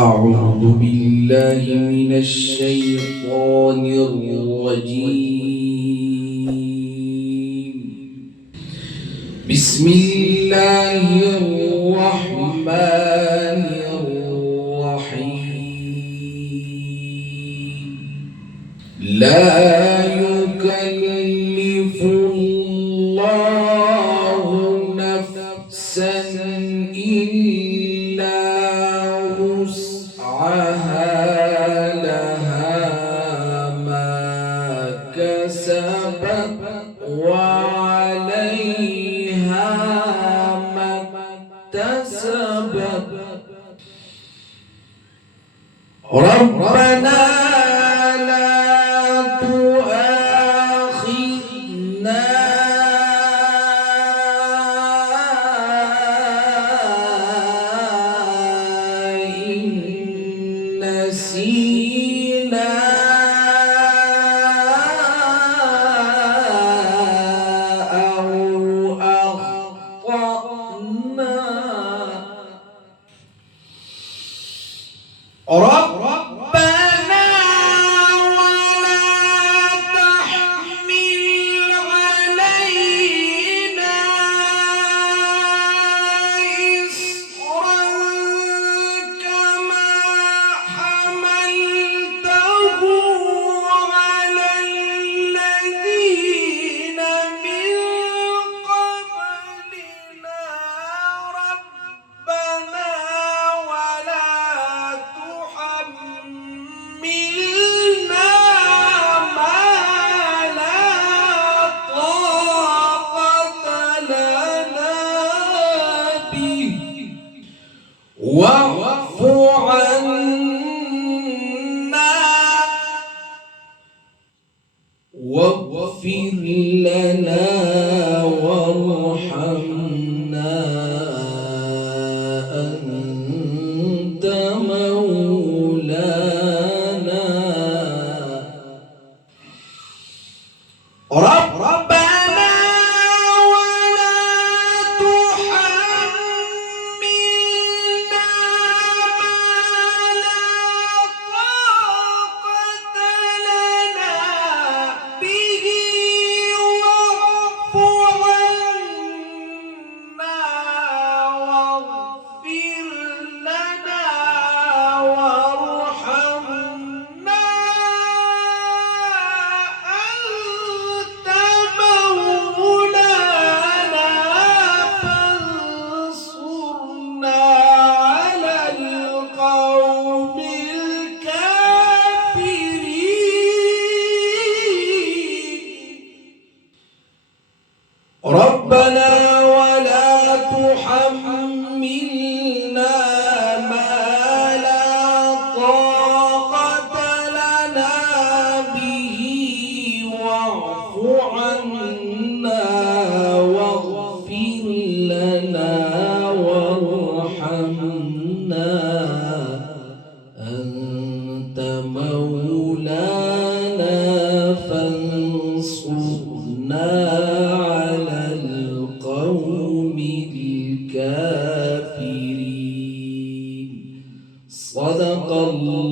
أعوذ بالله من الشيطان الرجيم. بسم الله الرحمن الرحيم. لا يكلف الله نفسا إلا وسعها، لها ما كسبت وعليها ما اكتسبت. ربنا لا تؤاخذنا إن نسينا أو أخطأنا. ربنا ولا تحمل علينا إصرا كما حملته على الذين من قبلنا. ربنا ولا تحملنا ما لا طاقة لنا به، واعف عنا واغفر لنا وارحمنا، أنت مولانا. ربنا ولا تحملنا ما لا طاقة لنا به، واعف عنا واغفر لنا وارحمنا، أنت مولانا فانصرنا على القوم الكافرين. ربنا ولا تحملنا ما لا طاقة لنا به، واعف عنا واغفر لنا وارحمنا، أنت مولانا فانصرنا على القوم الكافرين. صدق الله